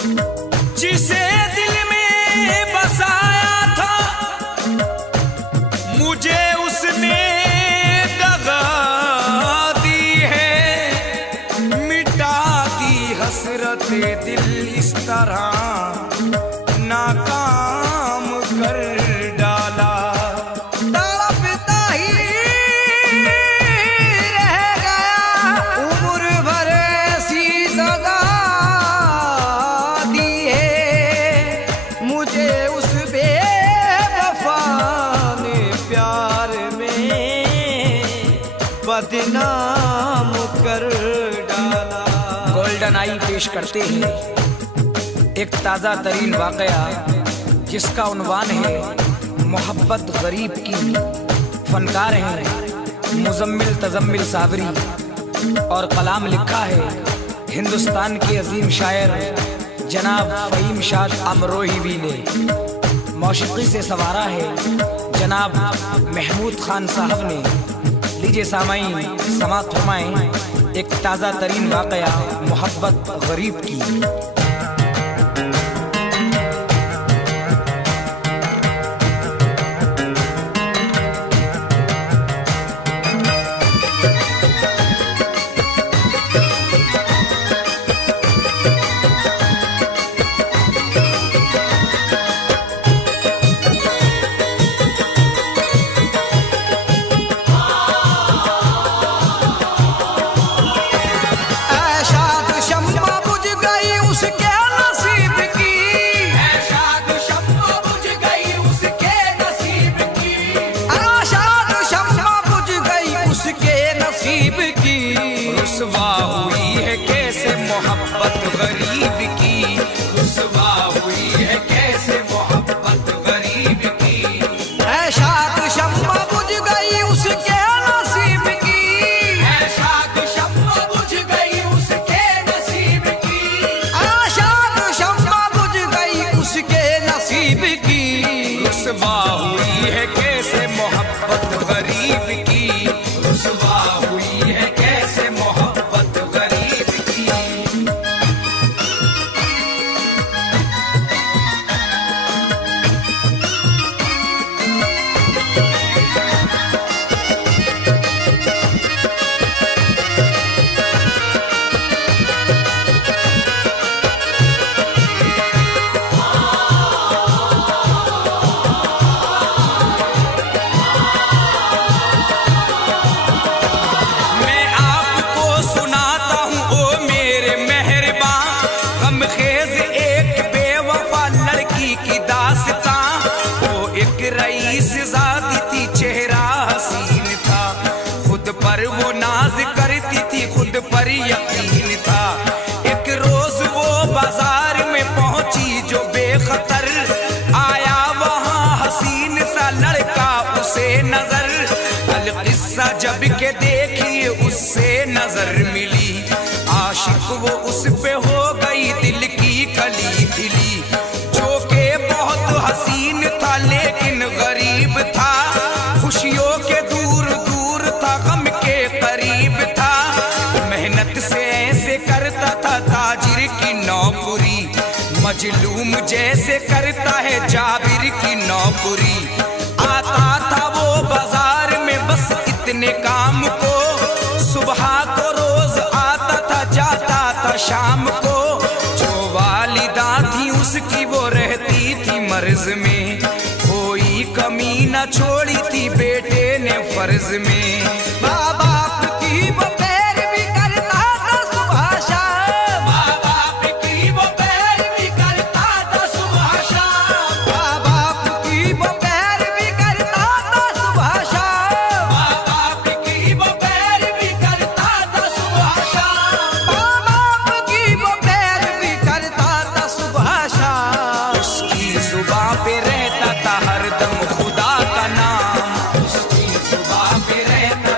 जिसे दिल में बसाया था मुझे उसने दगा दी है। मिटा दी हसरते दिल इस तरह नाकाम कर डाला। तड़पता ही रह गया उम्र भर ऐसी सजा दी है मुझे उस बेवफा ने प्यार में बदनाम कर डाला। गोल्डन आई पेश करते हैं एक ताज़ा तरीन वाकया जिसका उन्वान है मोहब्बत गरीब की। फनकार हैं मुजम्मिल तजम्मिल साबरी और कलाम लिखा है हिंदुस्तान के अजीम शायर जनाब फ़हीम शाद अमरोही ने। मौसीकी से सवारा है जनाब महमूद खान साहब ने। लीजिए सामाईन समाअत फरमाएं एक ताज़ा तरीन वाकया मोहब्बत गरीब की। रुसवा हुई है कैसे मोहब्बत गरीब की, रुसवा हुई है कैसे मोहब्बत गरीब की। ऐशा शम्मा बुझ गई उसके नसीब की, ऐशा शम्मा बुझ गई उसके नसीब की, ऐशा शम्मा बुझ गई उसके नसीब की। रुसवा हुई है कैसे मोहब्बत गरीब की, रुसवा हुई है कैसे मोहब्बत गरीब की। रईस ज़ादी थी चेहरा हसीन था, खुद पर वो नाज करती थी खुद पर यकीन था। एक रोज वो बाजार में पहुंची जो बेखतर, आया वहां हसीन सा लड़का उसे नजर। अलकिस्सा जब के देखिए उससे नजर मिली, आशिक वो उस पे हो गई दिल की कली खिली। जो के बहुत हसीन था लेकिन गरीब था, खुशियों के दूर दूर था गम के करीब था। मेहनत से ऐसे करता था ताजिर की नौकरी, मजलूम जैसे करता है जाबिर की नौकरी। आता था वो बाजार में बस इतने काम को, सुबह को रोज आता था जाता था शाम को। जो वालिदा थी उसकी वो रहती थी मर्ज में, कोई कमी न छोड़ी थी बेटे ने फर्ज में। माँ बाप की वो पैरवी करता था सुबह शाम, माँ बाप की वो पैरवी करता था सुबह शाम, माँ बाप की वो पैरवी करता था सुबह शाम, माँ बाप की वो पैरवी करता था सुबह शाम, माँ बाप की वो पैरवी करता था सुबह शाम। उसकी जुबां पे रहता था हरदम खुदा का नाम, उसकी जुबां पे रहता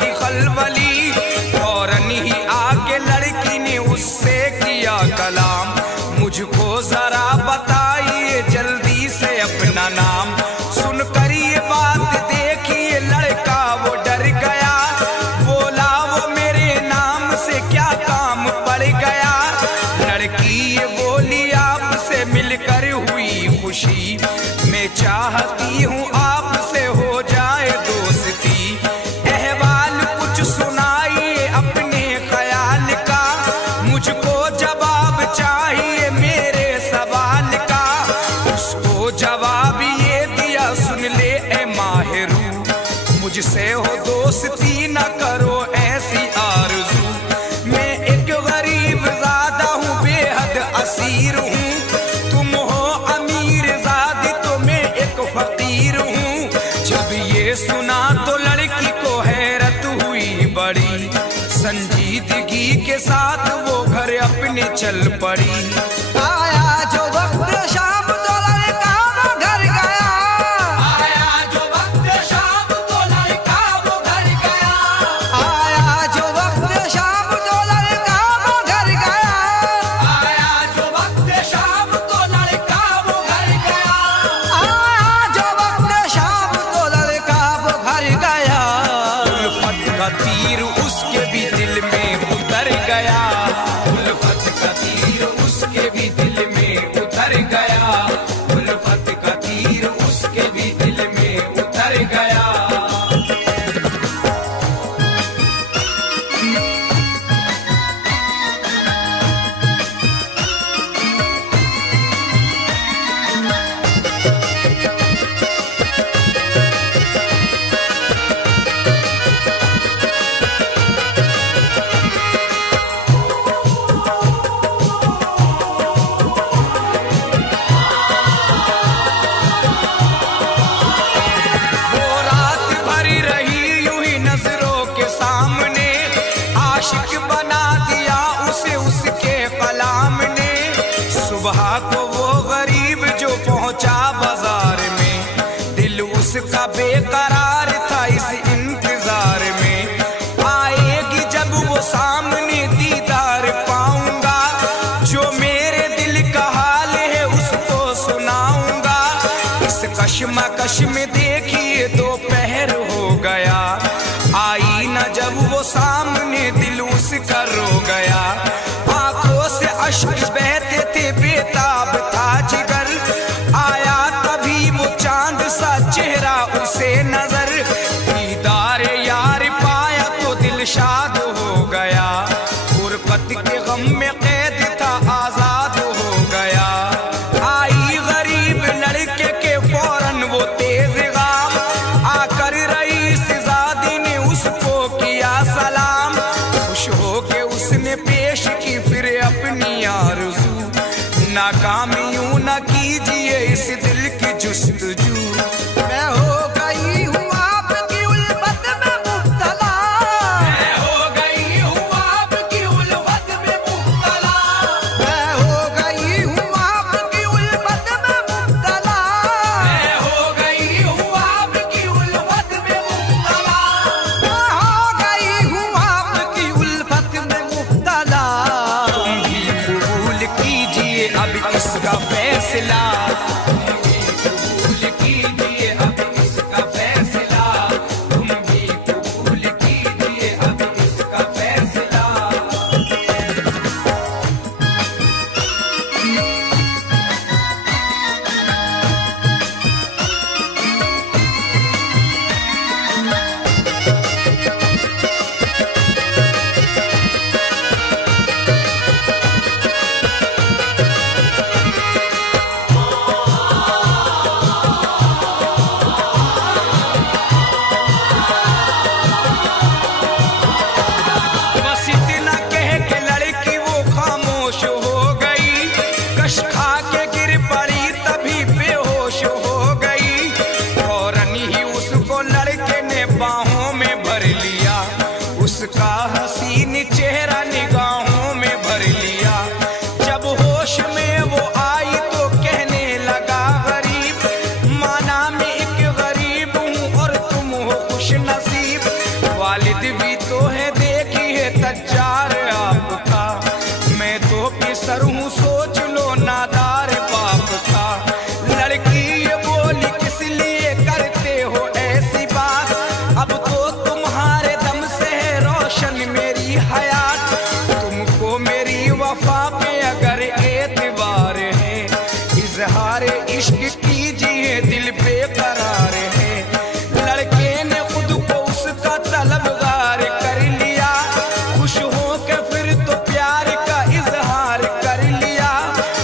की खलबली, फौरन ही आके लड़की ने उससे किया कलाम। मुझको जरा बताइए जल्दी से अपना नाम। सुनकर ये बात देखिए लड़का वो डर गया, बोला वो मेरे नाम से क्या काम पड़ गया। लड़की ये बोली आपसे मिलकर हुई खुशी, मैं चाहती हूँ आपसे हो जाए दोस्ती। अहवाल कुछ सुनाइए अपने ख्याल का, मुझको जवाब चाहिए मेरे सवाल का। उसको जवाब ये दिया सुन ले ए माहिरू, मुझसे हो दोस्ती न करो ऐसी आरज़ू। मैं एक गरीब ज़ादा हूँ बेहद असीर हूँ, तुम हो अमीर ज़ादी तो मैं एक फकीर हूँ। जब ये सुना तो लड़की को हैरत हुई बड़ी, संजीदगी के साथ वो घर अपने चल पड़ी। आया जो वक्त शाम तो लड़का वो घर गया, आया जो वक्त शाम तो लड़का वो घर गया, आया जो वक्त शाम तो लड़का वो घर गया, आया जो वक्त शाम तो लड़का वो घर गया, आया जो वक्त शाम तो लड़का वो घर गया। उल्फत का तीर उसके भी दिल में उतर गया, उल्फत का तीर उसके भी दिल में उतर गया, उल्फत का तीर उसके भी दिल में उतर गया। वो रात भरी रही यूं ही नजरों के सामने, आशिक बना दिया उसे उसके कलाम ने। सुबह को वो गरीब जो पहुंचा बाजार में, दिल उसका बेकरार था इस इंतजार में। आएगी जब वो सामने दीदार पाऊंगा, जो मेरे दिल का हाल है उसको सुनाऊंगा। इस कश्मकश में देखिए दोपहर हो गया, आई न जब वो सामने दिल उसका रो गया। आंखों से अश्क बहते थे बेताब था जिगर, आया तभी वो चांद सा चेहरा उसे नजर। दीदार यार पाया तो दिल शाद हो गया, गुरबत के गम में कैद था आजाद हो गया। आई गरीब लड़के के फौरन वो तेज गाम, आकर रईस ज़ादी ने उसको किया सलाम। खुश हो के उसने पेश की फिर अपनी आरज़ू, नाकामियों न कीजिए इस दिल की जुस्तजू। मैं हो गई हूँ आपकी उल्फत में मुब्तला, मैं हो गई हूँ आपकी उल्फत में मुब्तला, मैं हो गई हूँ आपकी उल्फत में मुब्तला, मैं हो गई हूँ आपकी उल्फत में मुब्तला, मैं हो गई हूँ आपकी उल्फत में मुब्तला। तुम भी कबूल कीजिए अब इसका फैसला, कबूल कीजिए अब इसका फैसला, तुम भी कबूल कीजिए अब इसका फैसला। इजहार इश्क कीजिए दिल बेकरार है। लड़के ने खुद को उसका तलबगार कर लिया, खुश हो के फिर तो प्यार का इजहार कर लिया।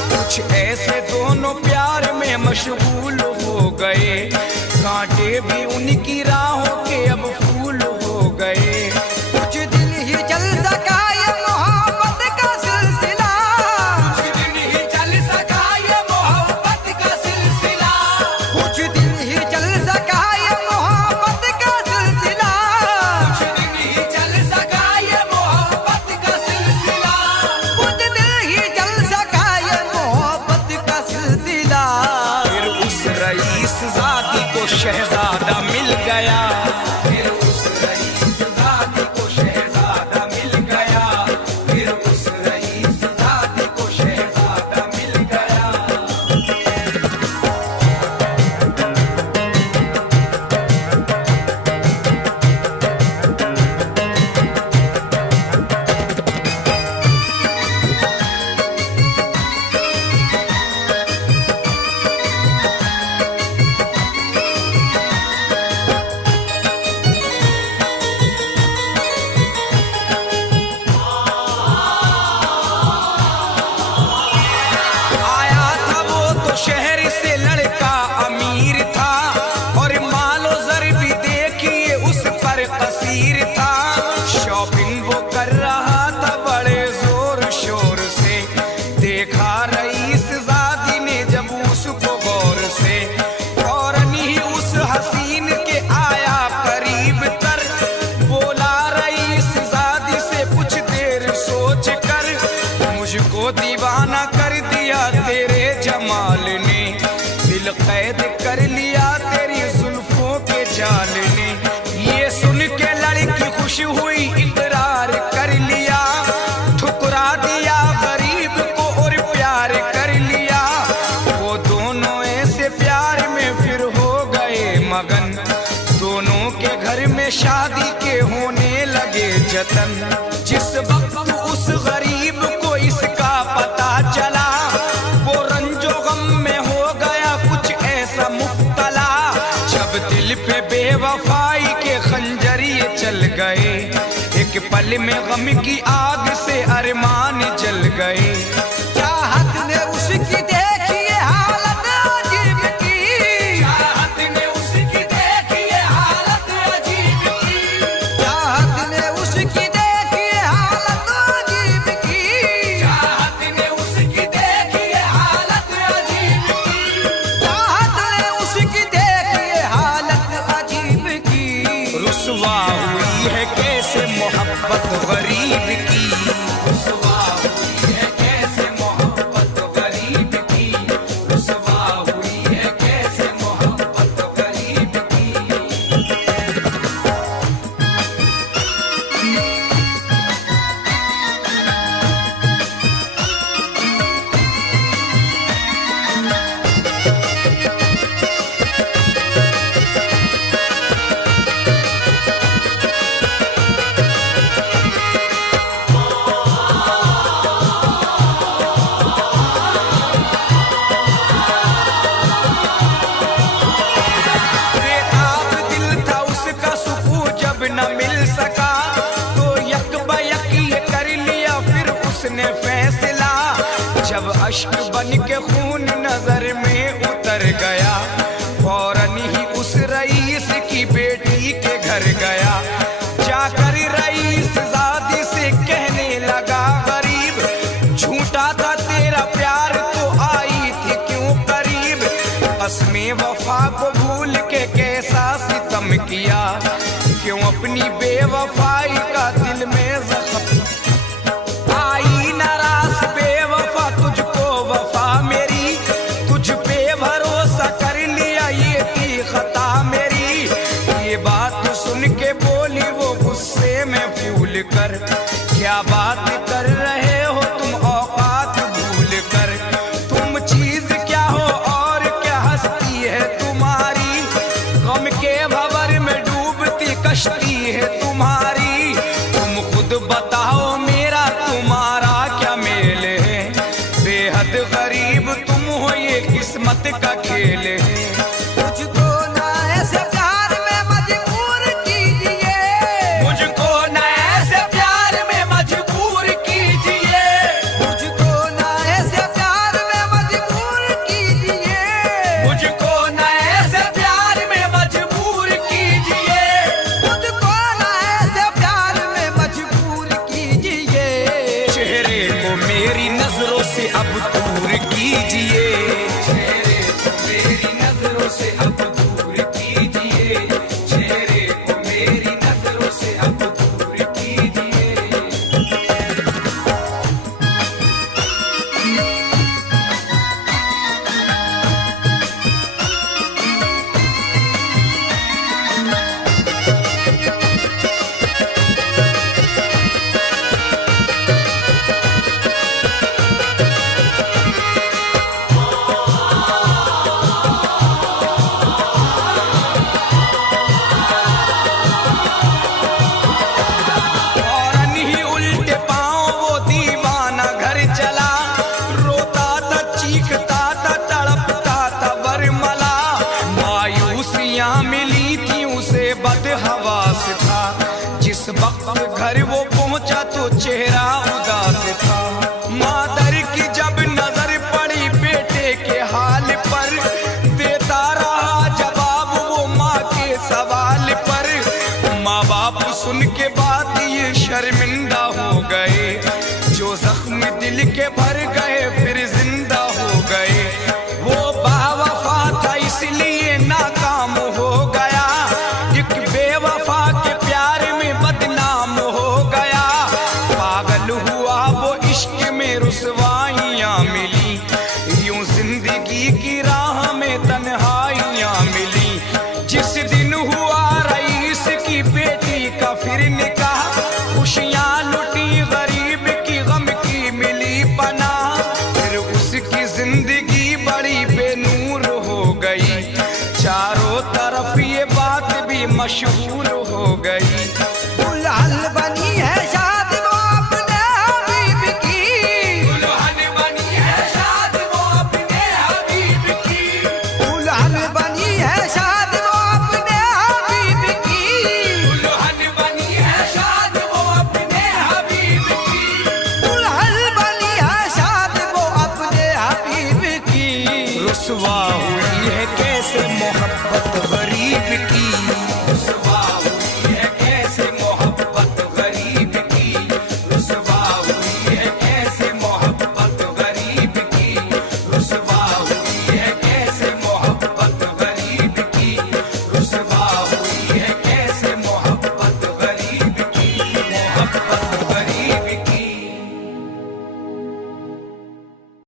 कुछ ऐसे दोनों प्यार में मशगूल हो गए, कांटे भी उनकी राहों के अब फूल हो गए। कुछ दिन ही चल सका ये मोहब्बत का सिलसिला, कुछ दिन ही चल सका ये मोहब्बत का सिलसिला, कुछ दिन ही चल सका ये मोहब्बत का सिलसिला, कुछ दिन ही चल सका ये मोहब्बत का सिलसिला। कुछ दिन ही चल सका ये मोहब्बत का सिलसिला। फिर उस रईस ज़ादी को शहजादा मिल गया, फिर उस रईस ज़ादी को शहजादा मिल गया, फिर उस रईस ज़ादी को शहजादा मिल गया। आया था वो तो शहर से लड़का अमीर था, और मालो जर भी देखिए उस पर कसीर था। शॉपिंग वो कर रहा था बड़े जोर शोर से, देखा रईस ज़ादी ने जब उसको गौर से, फौरन ही उस हसीन के आया करीब तर, बोला रईस ज़ादी से कुछ देर सोच कर, मुझको दीवाना कर दिया तेरे जमाल ने, दिल कैद कर लिया तेरी जुल्फों के जाल ने। ये सुन के लड़की खुश हुई, इकरार कर लिया, ठुकरा दिया गरीब को और प्यार कर लिया। वो दोनों ऐसे प्यार में फिर हो गए मगन, दोनों के घर में शादी के होने लगे जतन। जिस वक्त उस गरीब को इसका पता चला, वो रंजो गम में हो गया कुछ ऐसा मुब्तला। जब दिल पे बेवफाई के खंजरिए चल गए, एक पल में गम की आग से अरमान जल गए। चाहत ने उसकी देखिए हालत अजीब की, चाहत ने उसकी देखिए हालत अजीब की, चाहत ने उसकी देखिए हालत अजीब की, चाहत ने उसकी देखिए हालत अजीब की, चाहत ने उसकी देखिए हालत अजीब की। रुसवा हुई है कैसे मोहब्बत गरीब की, रुसवा हुई है कैसे मोहब्बत गरीब की, रुसवा हुई है कैसे मोहब्बत गरीब की। बेताब दिल था उसका सुकून जब न मिल सका, तो यक बयक ये कर लिया फिर उसने फैसला। जब अश्क बन के खून नजर में उतर गया, फौरन ही उस रईस की बेटी के घर गया। जाकर रईस ज़ादी से कहने लगा गरीब, झूठा था तेरा प्यार तो आई थी क्यों करीब। कसमे वफा को भूल के कैसा सितम किया, क्यों अपनी बेवफाई का दिल में जख्म। आई नाराज बेवफा तुझको वफा मेरी, तुझ पे भरोसा कर लिया ये थी खता मेरी। ये बात सुन के बोली वो गुस्से में फूल कर, क्या बात कर रहे हो तुम औकात भूल कर। तुम चीज क्या हो और क्या हस्ती है तुम्हारी, गम के भंवर में डूबती कश्ती है तुम्हारी। किस्मत का खेल है। मुझको ना ऐसे प्यार में मजबूर कीजिए, मुझको न ऐसे प्यार में मजबूर कीजिए, मुझको ना ऐसे प्यार में मजबूर कीजिए, मुझको न ऐसे प्यार में मजबूर कीजिए, मुझको ना ऐसे प्यार में मजबूर कीजिए। चेहरे को मेरी नजरों से अब दूर कीजिए, चेहरे को मेरी नजरों से अब दूर कीजिए, चेहरे को मेरी नजरों से अब दूर कीजिए। फौरन ही उल्टे पांव वो दीवाना घर चला, रोता था, चीखता था, तड़पता था बरमला। मायूसियां मिली थी उसे बदहवास था, जिस वक्त घर वो पहुंचा तो चेहरा उदास था। मादर की जब नजर पड़ी बेटे के हाल पर, देता रहा जवाब वो माँ के सवाल पर। माँ बाप सुन के बात ये शर्मिंदा हो गए, जो जख्म दिल के भर गए फिर जिंदा हो गए। वो बावफा था इसलिए नाकाम हो गया, एक बेवफा के प्यार में बदनाम हो गया। पागल हुआ वो इश्क में रुसवाइयाँ मिली, यूं जिंदगी की राह में तन्हाइयाँ मिली। जिस दिन हुआ रईस की बेटी का फिर निकाह, खुशियाँ लुटी गरीब की गम की मिली पनाह। फिर उसकी जिंदगी बड़ी बेनूर हो गई, चारों तरफ ये बात भी मशहूर हो गई। दुल्हन बनी है शादी वो अपने हबीब की, दुल्हन बनी है शादी वो अपने हबीब की, दुल्हन बनी है शादी वो अपने हबीब की, दुल्हन बनी है शादी वो अपने हबीब की, दुल्हन बनी है शादी वो अपने हबीब की। रुसवा